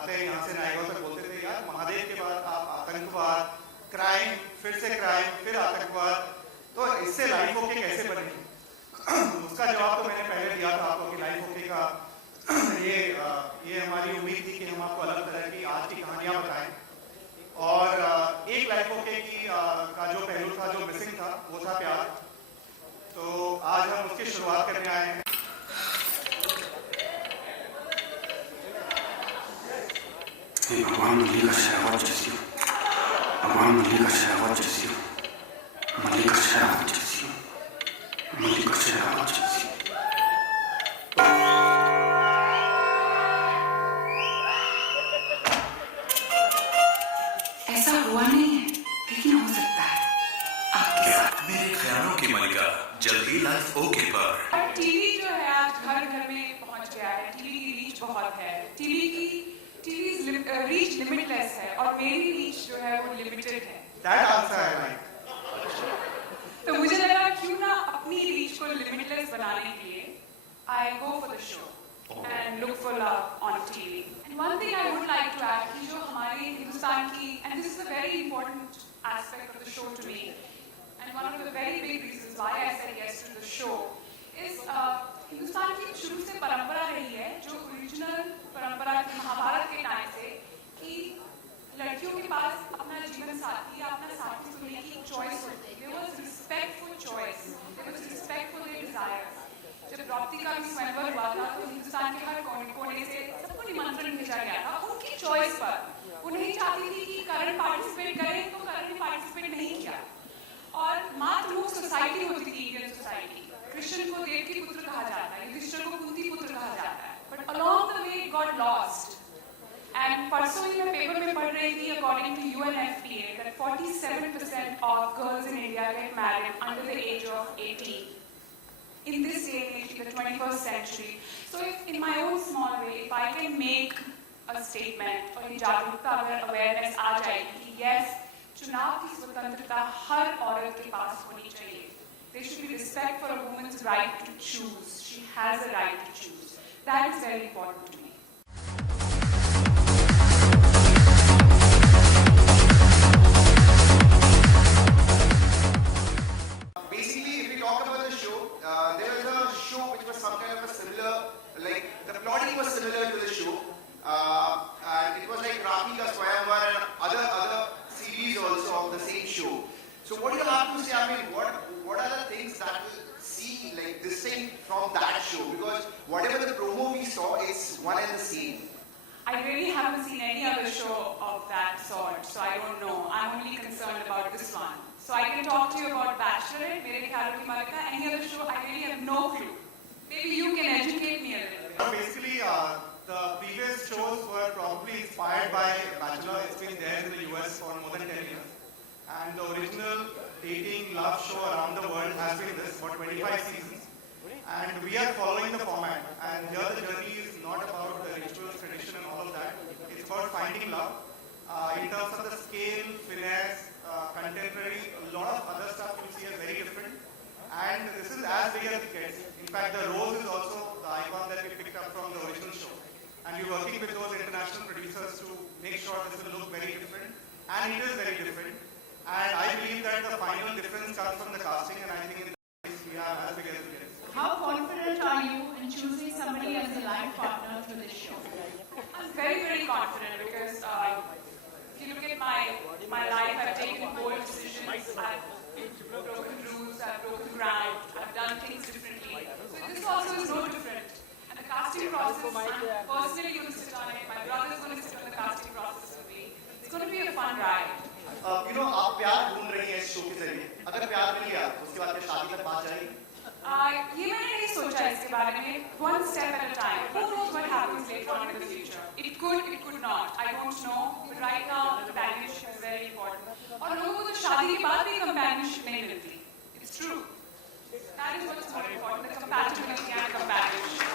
आते हैं यहाँ से नायगांव तक बोलते थे यार महादेव के बाद आप आतंकवाद, क्राइम, फिर से क्राइम, फिर आतंकवाद, तो इससे लाइफ ओके कैसे बनेगी? उसका जवाब तो मैंने पहले दिया था आपको कि लाइफ ओके का ये हमारी उम्मीद थी कि हम आपको अलग तरह की आज की कहानियां बताएं। और एक लाइफ ओके की का जो पहलू था, जो मिसिंग था, वो था प्यार। तो आज हम उसकी शुरुआत करने आए हैं। भगवान मल्लिका शेरावत जैसी हो, भगवान मल्लिका शेरावत जैसी हो, मल्लिका शेरावत जैसी हो, मल्लिका शेरावत जैसी हो। ऐसा हुआ नहीं है, लेकिन हो सकता है आपके साथ। मेरे ख्यालों की मल्लिका जल्द ही लाइफ ओके पर। टीवी जो है आज घर घर में पहुंच गया है। टीवी की रीच बहुत है। टीवी रीच लिमिटलेस है और मेरी रीच जो है वो लिमिटेड है। That answer I like. तो मुझे लगा क्यों ना अपनी रीच को लिमिटलेस बनाने के लिए I go for the show and look for love on TV. And one thing I would like to add कि जो हमारे हिंदुस्तान की, and this is a very important aspect of the show to me, and one of the very big reasons why I said yes to the show is Hindustan की शुरू से परंपरा रही है, जो ओरिजिनल परंपरा थी महाभारत के टाइम से, कि लड़कियों के पास अपना जीवन साथी या अपना साथी चुनने की चॉइस होती है। There was respect for choice. There was respect for their desires. जब द्रौपदी का भी स्वयंवर हुआ था तो हिंदुस्तान के हर कोने से सबको निमंत्रण भेजा गया था उनकी चॉइस पर। वो नहीं चाहती थी कि करण पार्टिसिपेट करें, तो करण ने पार्टिसिपेट नहीं किया। और मातृ सोसाइटी होती थी इंडियन सोसाइटी। कृष्ण को देव के पुत्र कहा जाता है, युधिष्ठिर को कुंती पुत्र कहा जाता है, but along the way it got lost. And परसों ही मैं पेपर में पढ़ रही थी, according to UNFPA, that 47% of girls in India get married under the age of 18. In this day and age, in the 21st century. So if in my own small way, if I can make a statement और ये जागरूकता अगर awareness आ जाएगी कि yes, चुनाव की स्वतंत्रता हर औरत के पास होनी चाहिए. There should be respect for a woman's right to choose. She has a right to choose. That is very important to me. Basically, if we talk about the show, there was a show which was some kind of a similar, like the plotting was similar to the show, and it was like Rakhi Ka Swayamvar and other series also of the same show. So what do you have to say? I mean, what are the things that will see like distinct from that show? Because whatever the promo we saw, it's one and the same. I really haven't seen any other show of that sort, so I don't know. I'm only concerned about this one. So I can talk to you about Bachelorette, Mere Khyalon Ki Mallika, any other show, I really have no clue. Maybe you can educate me a little bit. Basically, the previous shows were probably inspired by Bachelor. It's been there in the US for more than 10 years. And the original dating love show around the world has been this for 25 seasons. And we are following the format. And here the journey is not about the rituals, tradition and all of that. It's about finding love. In terms of the scale, finesse, contemporary, a lot of other stuff you see is very different. And this is as big as it gets. In fact, the Rose is also the icon that we picked up from the original show. And we're working with those international producers to make sure this will look very different. And it is very different. And I believe that the final difference comes from the casting, and I think in that case we are as big as it gets. How confident are you in choosing somebody as a life partner for this show? I'm very, very confident because if you look at my life, I've taken bold decisions, I've broken rules, I've broken ground, I've done things differently. So this also is no different. And the casting process, I'm personally going to sit on it, my brother's going to sit on the casting process with me. It's going to be a fun ride. You know, आप प्यार ढूंढ रही हैं इस show के जरिए. अगर प्यार मिल गया, तो उसके बाद फिर शादी तक बात जाएगी. ये मैंने नहीं सोचा इसके बारे में. One step at a time. Who knows what happens later on in the future? It could not. I don't know. But right now, companionship is very important. और लोगों को तो शादी के बाद भी companionship नहीं मिलती. It's true. That is what's more important. The compatibility and companionship.